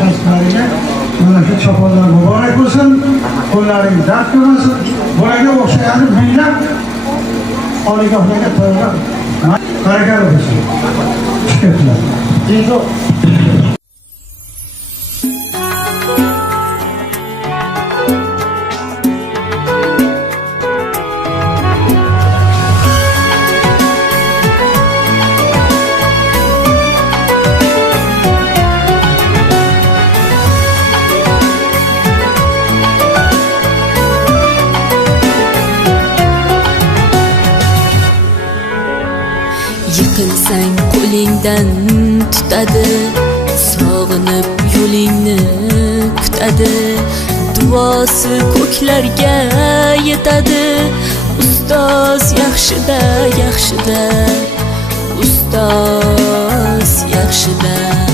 kasblariga mana shu choponlar muborak bo'lsin, qo'llaringiz dard ko'rmasin. Bularga o'xshagan minglab oliygohlarga tayyorlab barakah bo'lsin. Shukrlar. Yiqilsang qo'lingdan tutadi, sog'inib yo'lingni kutadi, duosi ko'klarga yetadi. Ustoz yaxshida, yaxshida, ustoz yaxshida.